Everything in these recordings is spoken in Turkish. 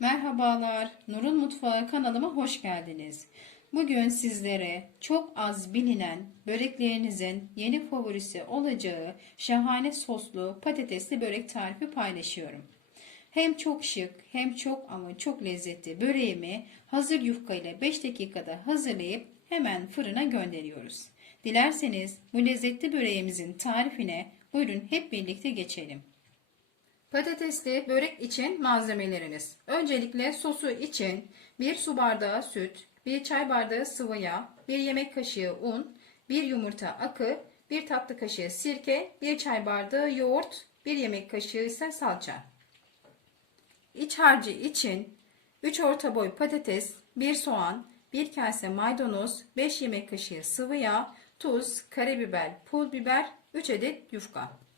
Merhabalar, Nur'un Mutfağı kanalıma hoş geldiniz. Bugün sizlere çok az bilinen böreklerinizin yeni favorisi olacağı şahane soslu patatesli börek tarifi paylaşıyorum. Hem çok şık hem çok ama çok lezzetli böreğimi hazır yufka ile 5 dakikada hazırlayıp hemen fırına gönderiyoruz. Dilerseniz bu lezzetli böreğimizin tarifine buyurun hep birlikte geçelim. Patatesli börek için malzemelerimiz. Öncelikle sosu için 1 su bardağı süt, 1 çay bardağı sıvı yağ, 1 yemek kaşığı un, 1 yumurta akı, 1 tatlı kaşığı sirke, 1 çay bardağı yoğurt, 1 yemek kaşığı ise salça. İç harcı için 3 orta boy patates, 1 soğan, 1 kase maydanoz, 5 yemek kaşığı sıvı yağ, tuz, karabiber, pul biber, 3 adet yufka.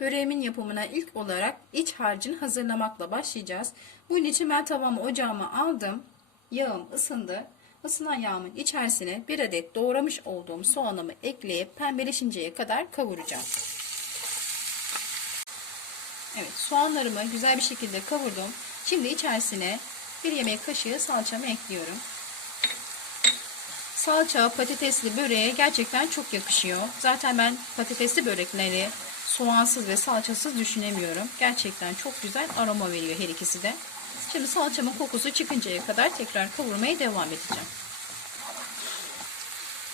Böreğimin yapımına ilk olarak iç harcını hazırlamakla başlayacağız. Bunun için ben tavamı ocağıma aldım. Yağım ısındı. Isınan yağımın içerisine bir adet doğramış olduğum soğanımı ekleyip pembeleşinceye kadar kavuracağım. Evet soğanlarımı güzel bir şekilde kavurdum. Şimdi içerisine bir yemek kaşığı salçamı ekliyorum. Salça patatesli böreğe gerçekten çok yakışıyor. Zaten ben patatesli börekleri soğansız ve salçasız düşünemiyorum. Gerçekten çok güzel aroma veriyor her ikisi de. Şimdi salçamın kokusu çıkıncaya kadar tekrar kavurmaya devam edeceğim.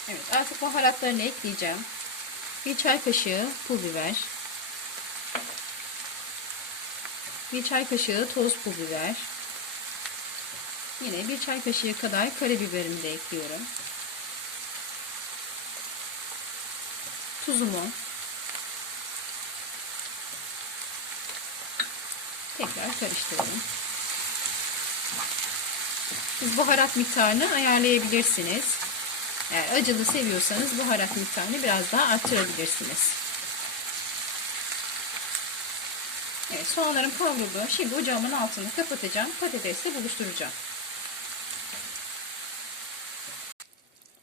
Evet artık baharatlarını ekleyeceğim. Bir çay kaşığı pul biber. Bir çay kaşığı toz pul biber. Yine bir çay kaşığı kadar karabiberimi de ekliyorum. Tuzumu tekrar karıştıralım. Siz baharat miktarını ayarlayabilirsiniz. Eğer acılı seviyorsanız baharat miktarını biraz daha arttırabilirsiniz. Evet soğanlarım kavruldu. Şimdi ocağımın altını kapatacağım. Patatesle buluşturacağım.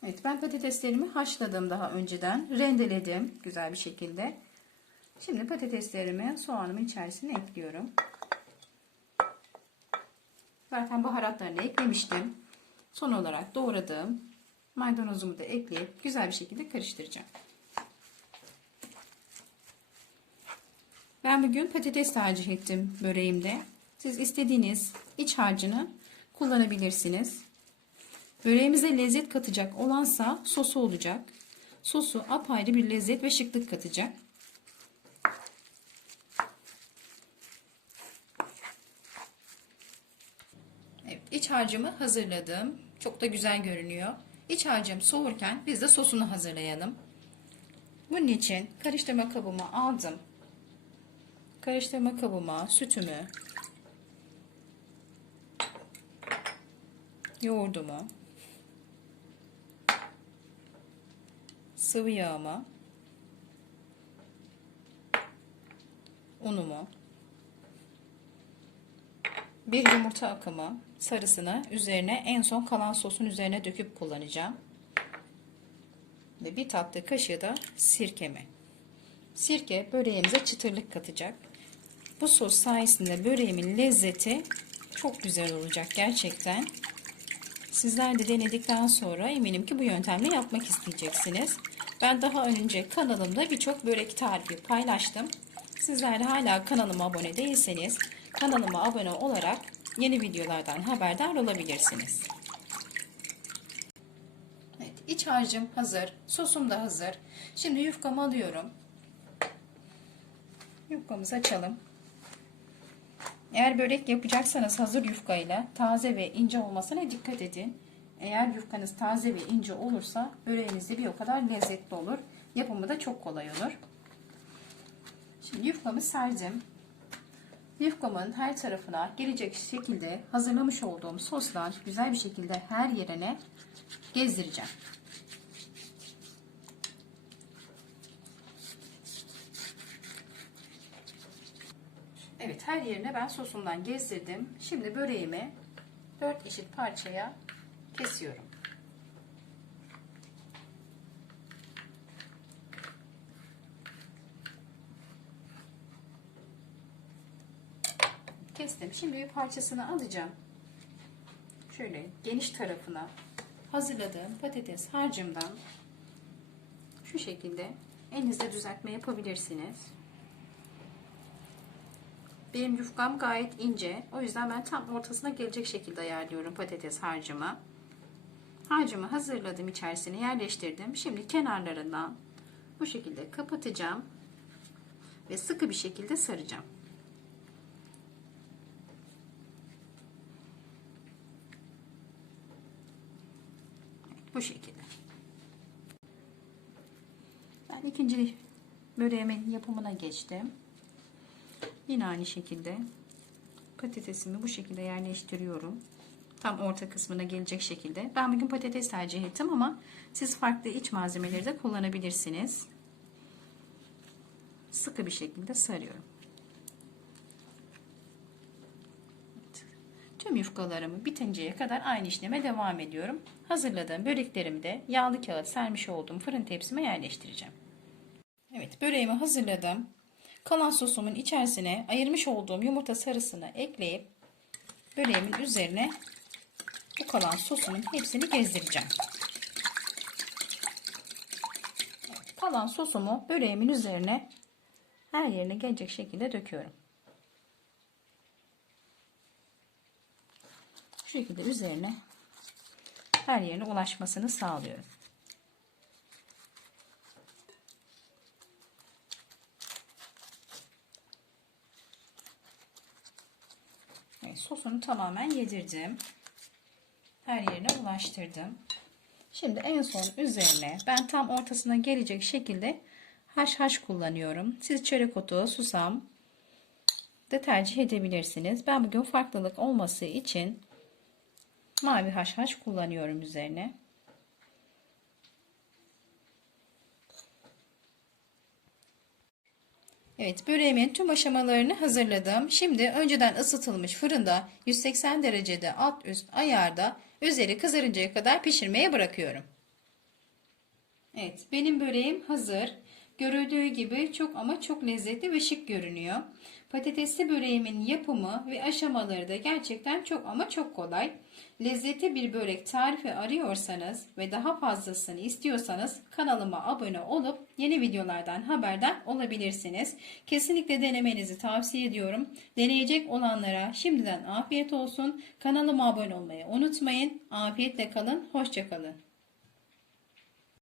Evet ben patateslerimi haşladım daha önceden. Rendeledim güzel bir şekilde. Şimdi patateslerimi soğanımın içerisine ekliyorum. Zaten baharatlarını eklemiştim. Son olarak doğradığım maydanozumu da ekleyip güzel bir şekilde karıştıracağım. Ben bugün patates tercih ettim böreğimde. Siz istediğiniz iç harcını kullanabilirsiniz. Böreğimize lezzet katacak olansa sosu olacak. Sosu apayrı bir lezzet ve şıklık katacak. Evet, iç harcımı hazırladım. Çok da güzel görünüyor. İç harcım soğurken biz de sosunu hazırlayalım. Bunun için karıştırma kabıma aldım. Karıştırma kabıma sütümü, yoğurdumu, sıvı yağımı, unumu, bir yumurta akımı sarısını üzerine en son kalan sosun üzerine döküp kullanacağım. Ve bir tatlı kaşığı da sirkemi. Sirke böreğimize çıtırlık katacak. Bu sos sayesinde böreğimin lezzeti çok güzel olacak gerçekten. Sizler de denedikten sonra eminim ki bu yöntemle yapmak isteyeceksiniz. Ben daha önce kanalımda birçok börek tarifi paylaştım. Sizler de hala kanalıma abone değilseniz kanalıma abone olarak yeni videolardan haberdar olabilirsiniz. Evet, iç harcım hazır, sosum da hazır. Şimdi yufkamı alıyorum. Yufkamızı açalım. Eğer börek yapacaksanız hazır yufkayla taze ve ince olmasına dikkat edin. Eğer yufkanız taze ve ince olursa böreğiniz de bir o kadar lezzetli olur. Yapımı da çok kolay olur. Şimdi yufkamı serdim. Yufkamın her tarafına gelecek şekilde hazırlamış olduğum soslar güzel bir şekilde her yerine gezdireceğim. Evet her yerine ben sosumdan gezdirdim. Şimdi böreğimi 4 eşit parçaya kesiyorum. Kestim. Şimdi bir parçasını alacağım. Şöyle geniş tarafına hazırladığım patates harcımdan şu şekilde elinizde düzeltme yapabilirsiniz. Benim yufkam gayet ince. O yüzden ben tam ortasına gelecek şekilde ayarlıyorum patates harcımı. Harcımı hazırladım içerisine yerleştirdim. Şimdi kenarlarından bu şekilde kapatacağım ve sıkı bir şekilde saracağım. Bu şekilde. Ben ikinci böreğimin yapımına geçtim. Yine aynı şekilde patatesimi bu şekilde yerleştiriyorum. Tam orta kısmına gelecek şekilde. Ben bugün patates tercih ettim ama siz farklı iç malzemeleri de kullanabilirsiniz. Sıkı bir şekilde sarıyorum. Tüm yufkalarımı bitinceye kadar aynı işleme devam ediyorum. Hazırladığım böreklerimi de yağlı kağıt sermiş olduğum fırın tepsime yerleştireceğim. Evet böreğimi hazırladım. Kalan sosumun içerisine ayırmış olduğum yumurta sarısını ekleyip böreğimin üzerine bu kalan sosumun hepsini gezdireceğim. Kalan sosumu böreğimin üzerine her yerine gelecek şekilde döküyorum. Şekilde üzerine her yerine ulaşmasını sağlıyorum. Evet, sosunu tamamen yedirdim. Her yerine ulaştırdım. Şimdi en son üzerine ben tam ortasına gelecek şekilde haşhaş kullanıyorum. Siz çörek otu, susam da tercih edebilirsiniz. Ben bugün farklılık olması için mavi haşhaş kullanıyorum üzerine. Evet böreğimin tüm aşamalarını hazırladım. Şimdi önceden ısıtılmış fırında 180 derecede alt üst ayarda üzeri kızarıncaya kadar pişirmeye bırakıyorum. Evet benim böreğim hazır. Görüldüğü gibi çok ama çok lezzetli ve şık görünüyor. Patatesli böreğimin yapımı ve aşamaları da gerçekten çok ama çok kolay. Lezzetli bir börek tarifi arıyorsanız ve daha fazlasını istiyorsanız kanalıma abone olup yeni videolardan haberdar olabilirsiniz. Kesinlikle denemenizi tavsiye ediyorum. Deneyecek olanlara şimdiden afiyet olsun. Kanalıma abone olmayı unutmayın. Afiyetle kalın, hoşçakalın.